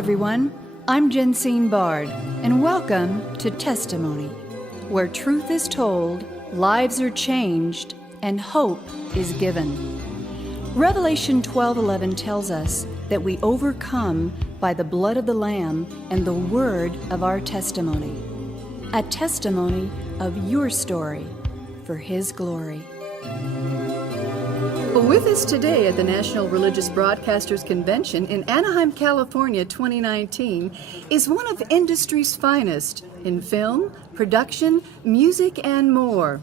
everyone. I'm Jensine Bard, and welcome to Testimony, where truth is told, lives are changed, and hope is given. Revelation 12:11 tells us that we overcome by the blood of the Lamb and the word of our testimony. A testimony of your story for His glory. With us today at the National Religious Broadcasters Convention in Anaheim, California 2019 is one of industry's finest in film, production, music, and more.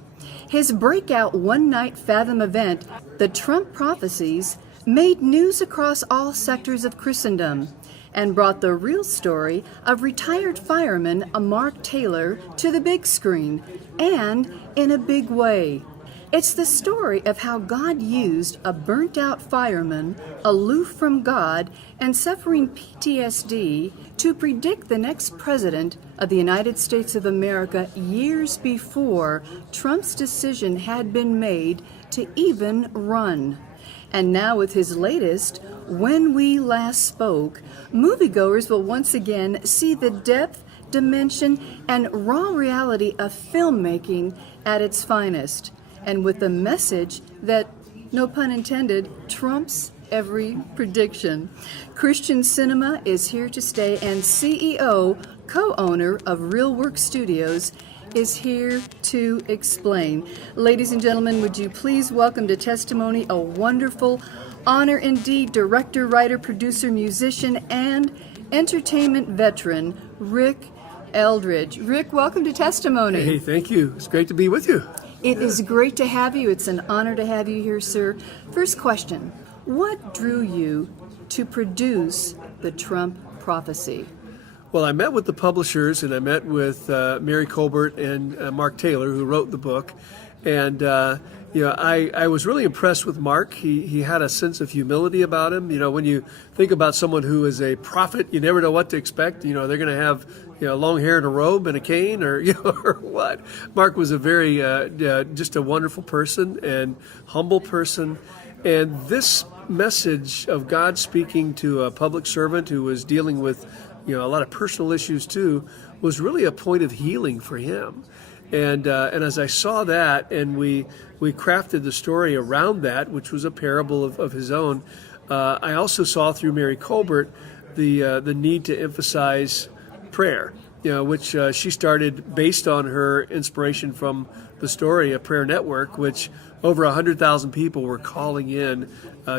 His breakout one-night Fathom event, The Trump Prophecies, made news across all sectors of Christendom and brought the real story of retired fireman Mark Taylor to the big screen, and in a big way. It's the story of how God used a burnt-out fireman, aloof from God and suffering PTSD, to predict the next president of the United States of America years before Trump's decision had been made to even run. And now with his latest, When We Last Spoke, moviegoers will once again see the depth, dimension, and raw reality of filmmaking at its finest, and with the message that, no pun intended, trumps every prediction. Christian Cinema is here to stay, and CEO, co-owner of Real Work Studios, is here to explain. Ladies and gentlemen, would you please welcome to Testimony a wonderful, honor indeed, director, writer, producer, musician, and entertainment veteran, Rick Eldridge. Rick, welcome to Testimony. Hey, thank you. It's great to be with you. It is great to have you. It's an honor to have you here, sir. First question, what drew you to produce The Trump Prophecy? Well, I met with the publishers, and I met with Mary Colbert and Mark Taylor, who wrote the book. And, I was really impressed with Mark. He had a sense of humility about him. You know, when you think about someone who is a prophet, you never know what to expect. You know, they're going to have, long hair and a robe and a cane, or, or what. Mark was a very, just a wonderful person and humble person. And this message of God speaking to a public servant who was dealing with, a lot of personal issues too, was really a point of healing for him. And as I saw that, and we crafted the story around that, which was a parable of his own, I also saw through Mary Colbert the need to emphasize prayer, which she started based on her inspiration from the story, a prayer network, which over 100,000 people were calling in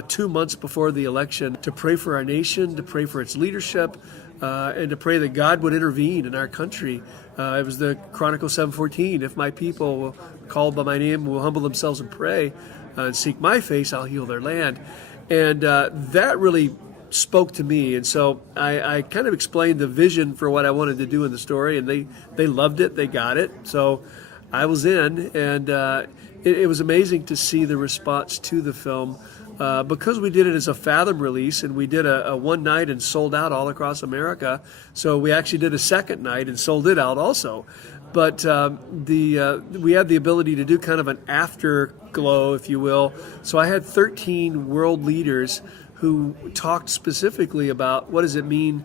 2 months before the election to pray for our nation, to pray for its leadership, and to pray that God would intervene in our country. It was the Chronicle 7:14, if my people will call by my name will humble themselves and pray and seek my face, I'll heal their land. And that really spoke to me. And so I kind of explained the vision for what I wanted to do in the story, and they loved it, they got it. So I was in, and it was amazing to see the response to the film. Because we did it as a Fathom release, and we did a one night and sold out all across America, so we actually did a second night and sold it out also. But we had the ability to do kind of an afterglow, if you will. So I had 13 world leaders who talked specifically about what does it mean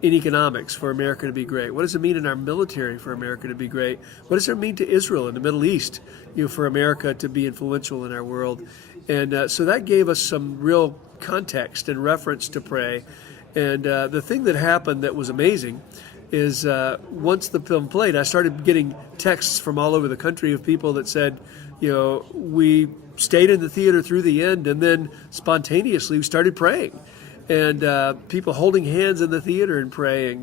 in economics for America to be great? What does it mean in our military for America to be great? What does it mean to Israel and the Middle East, for America to be influential in our world? And so that gave us some real context and reference to pray. And the thing that happened that was amazing is once the film played, I started getting texts from all over the country of people that said, we stayed in the theater through the end, and then spontaneously we started praying. And people holding hands in the theater and praying,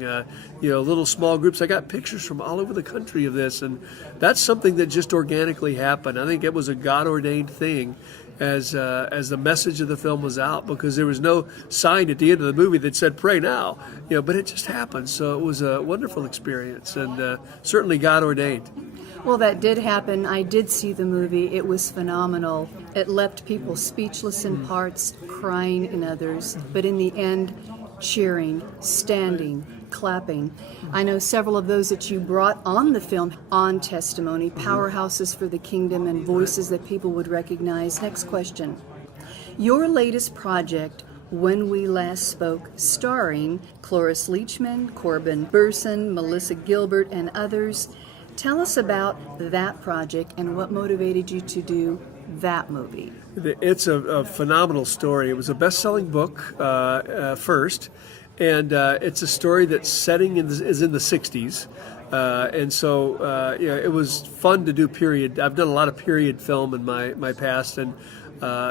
little small groups. I got pictures from all over the country of this, and that's something that just organically happened. I think it was a God-ordained thing as the message of the film was out, because there was no sign at the end of the movie that said pray now, but it just happened. So it was a wonderful experience, and certainly God-ordained. Well, that did happen. I did see the movie. It was phenomenal. It left people speechless in parts, crying in others, but in the end, cheering, standing, clapping. I know several of those that you brought on the film on Testimony, powerhouses for the kingdom and voices that people would recognize. Next question. Your latest project, When We Last Spoke, starring Cloris Leachman, Corbin Burson, Melissa Gilbert, and others. Tell us about that project and what motivated you to do that movie. It's a phenomenal story. It was a best-selling book first, and it's a story that's is in the 60s. And so it was fun to do period. I've done a lot of period film in my past, and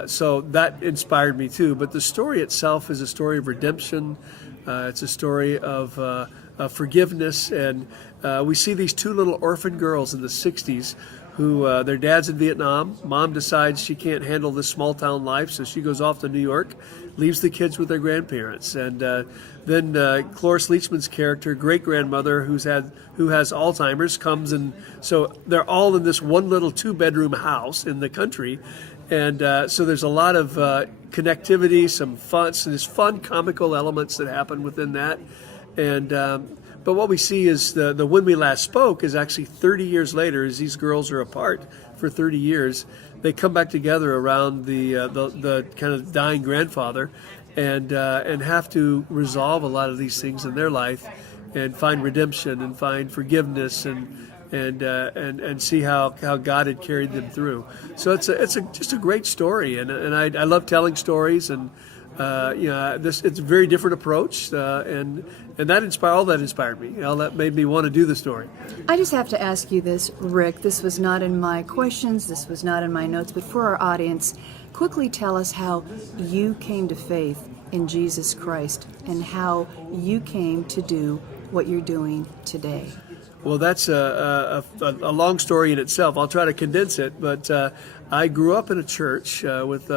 so that inspired me too. But the story itself is a story of redemption. It's a story of forgiveness, and we see these two little orphan girls in the 60s who their dad's in Vietnam. Mom decides she can't handle this small town life, so she goes off to New York, leaves the kids with their grandparents. And then Cloris Leachman's character, great-grandmother who has Alzheimer's, comes, and so they're all in this one little 2-bedroom house in the country. And so there's a lot of connectivity, some fun comical elements that happen within that. And but what we see is the When We Last Spoke is actually 30 years later, as these girls are apart for 30 years, they come back together around the kind of dying grandfather, and have to resolve a lot of these things in their life, and find redemption and find forgiveness and see how God had carried them through. So it's just a great story, and I love telling stories, and it's a very different approach, and that inspired me. All that made me want to do the story. I just have to ask you this, Rick. This was not in my questions. This was not in my notes. But for our audience, quickly tell us how you came to faith in Jesus Christ and how you came to do what you're doing today. Well, that's a long story in itself. I'll try to condense it, but I grew up in a church with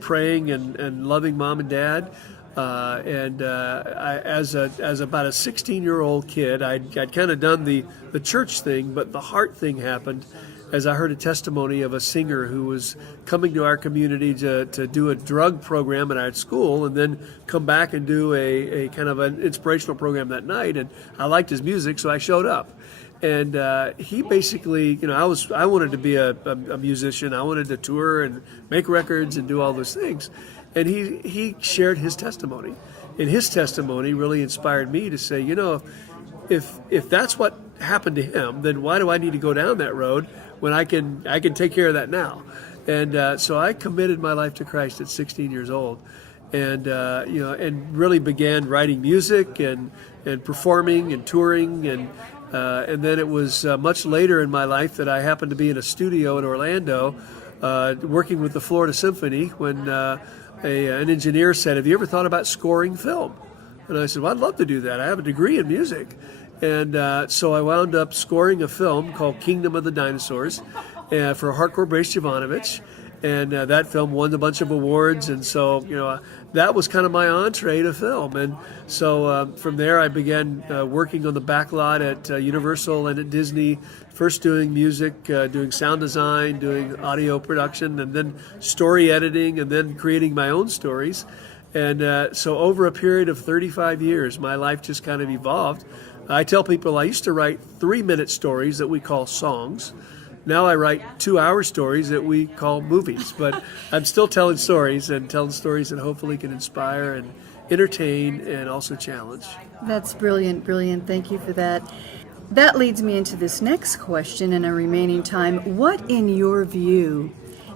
praying and loving mom and dad. As about a 16-year-old kid, I'd kind of done the church thing, but the heart thing happened as I heard a testimony of a singer who was coming to our community to do a drug program at our school, and then come back and do a kind of an inspirational program that night. And I liked his music, so I showed up. And he basically, I wanted to be a musician. I wanted to tour and make records and do all those things. And he shared his testimony. And his testimony really inspired me to say, if that's what happened to him, then why do I need to go down that road when I can take care of that now? And so I committed my life to Christ at 16 years old, and and really began writing music and performing and touring, and then it was much later in my life that I happened to be in a studio in Orlando, working with the Florida Symphony when an engineer said, "Have you ever thought about scoring film?" And I said, "Well, I'd love to do that. I have a degree in music." And so I wound up scoring a film called Kingdom of the Dinosaurs for Harcourt Brace Jovanovich. And that film won a bunch of awards. And so, that was kind of my entree to film. And so from there, I began working on the back lot at Universal and at Disney, first doing music, doing sound design, doing audio production, and then story editing, and then creating my own stories. And so over a period of 35 years, my life just kind of evolved. I tell people I used to write 3-minute stories that we call songs. Now I write 2-hour stories that we call movies. But I'm still telling stories that hopefully can inspire and entertain and also challenge. That's brilliant, brilliant. Thank you for that. That leads me into this next question in our remaining time. What, in your view,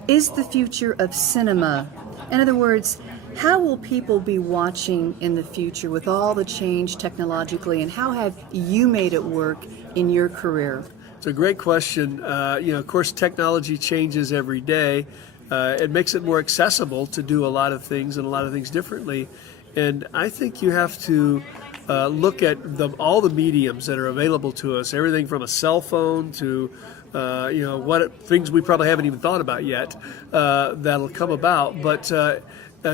is the future of cinema? In other words, how will people be watching in the future with all the change technologically, and how have you made it work in your career? It's a great question. Of course, technology changes every day. It makes it more accessible to do a lot of things and a lot of things differently. And I think you have to look at all the mediums that are available to us, everything from a cell phone to what things we probably haven't even thought about yet that'll come about. But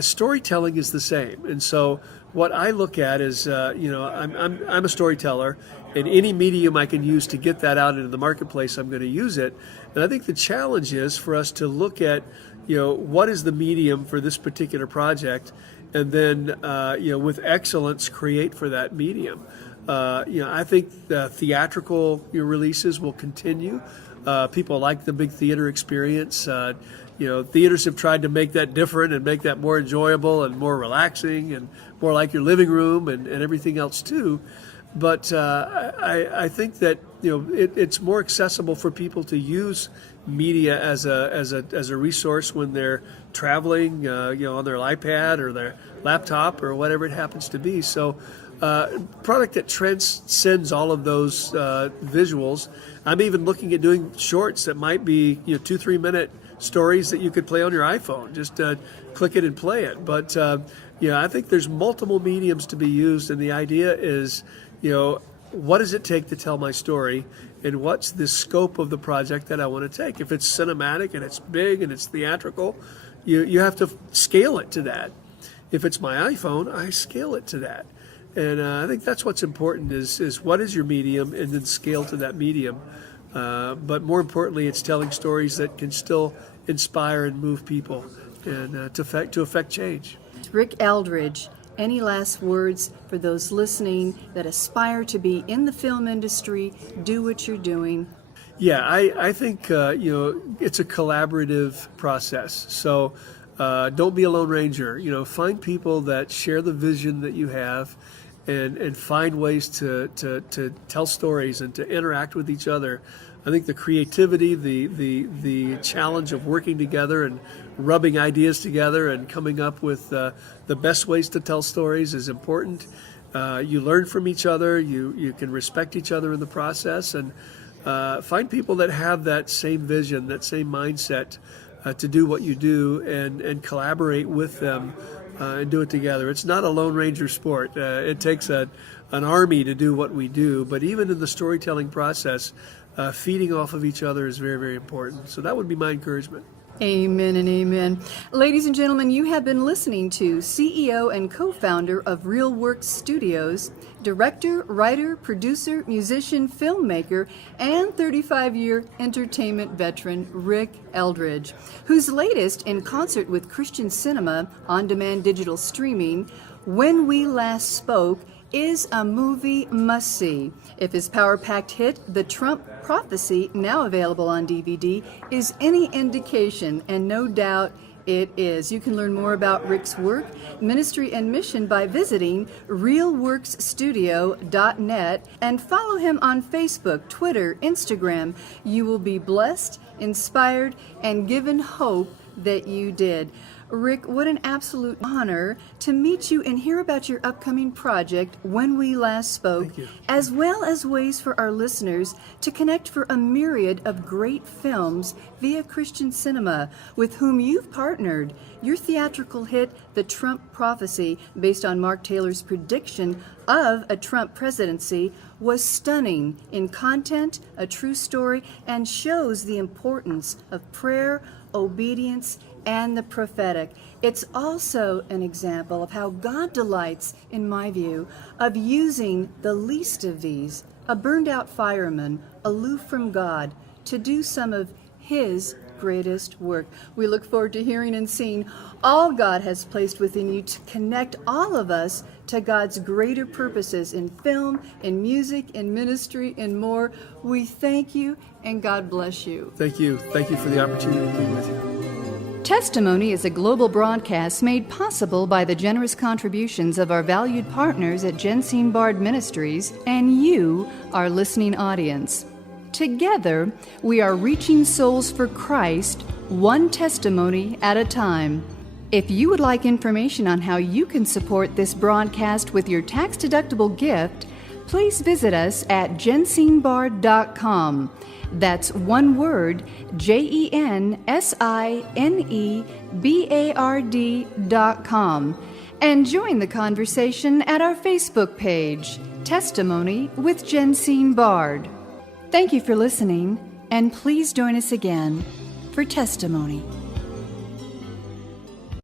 storytelling is the same. And so what I look at is, I'm a storyteller, and any medium I can use to get that out into the marketplace, I'm going to use it. And I think the challenge is for us to look at, what is the medium for this particular project, and then, with excellence, create for that medium. I think the theatrical releases will continue. People like the big theater experience. Theaters have tried to make that different and make that more enjoyable and more relaxing and more like your living room and everything else too. But I think that it's more accessible for people to use media as a resource when they're traveling, on their iPad or their laptop or whatever it happens to be. So, product that transcends all of those visuals. I'm even looking at doing shorts that might be 2-3 minute stories that you could play on your iPhone. Just click it and play it. But I think there's multiple mediums to be used, and the idea is, what does it take to tell my story, and what's the scope of the project that I want to take? If it's cinematic and it's big and it's theatrical, you have to scale it to that. If it's my iPhone, I scale it to that. And I think that's what's important is what is your medium, and then scale to that medium. But more importantly, it's telling stories that can still inspire and move people and to affect change. Rick Eldridge, any last words for those listening that aspire to be in the film industry, do what you're doing? Yeah, I think it's a collaborative process. So don't be a lone ranger. Find people that share the vision that you have, and find ways to tell stories and to interact with each other. I think the creativity, the challenge of working together and rubbing ideas together and coming up with the best ways to tell stories is important. You learn from each other. You can respect each other in the process, and find people that have that same vision, that same mindset to do what you do, and collaborate with them and do it together. It's not a Lone Ranger sport. It takes an army to do what we do, but even in the storytelling process, feeding off of each other is very, very important. So that would be my encouragement. Amen and amen. Ladies and gentlemen, you have been listening to CEO and co-founder of Real Works Studios, director, writer, producer, musician, filmmaker, and 35-year entertainment veteran Rick Eldridge, whose latest in concert with Christian cinema, on-demand digital streaming, When We Last Spoke, is a movie must-see. If his power-packed hit, The Trump Prophecy, now available on DVD, is any indication, and no doubt it is. You can learn more about Rick's work, ministry, and mission by visiting realworksstudio.net and follow him on Facebook, Twitter, Instagram. You will be blessed, inspired, and given hope that you did. Rick, what an absolute honor to meet you and hear about your upcoming project, When We Last Spoke, as well as ways for our listeners to connect for a myriad of great films via Christian cinema, with whom you've partnered. Your theatrical hit, The Trump Prophecy, based on Mark Taylor's prediction of a Trump presidency, was stunning in content, a true story, and shows the importance of prayer, obedience, and the prophetic. It's also an example of how God delights, in my view, of using the least of these, a burned-out fireman, aloof from God, to do some of His greatest work. We look forward to hearing and seeing all God has placed within you to connect all of us to God's greater purposes in film, in music, in ministry, and more. We thank you, and God bless you. Thank you. Thank you for the opportunity to be with you. Testimony is a global broadcast made possible by the generous contributions of our valued partners at Jensine Bard Ministries and you, our listening audience. Together, we are reaching souls for Christ, one testimony at a time. If you would like information on how you can support this broadcast with your tax-deductible gift, please visit us at jensinebard.com. That's one word, JENSINEBARD.com. And join the conversation at our Facebook page, Testimony with Jensine Bard. Thank you for listening, and please join us again for Testimony.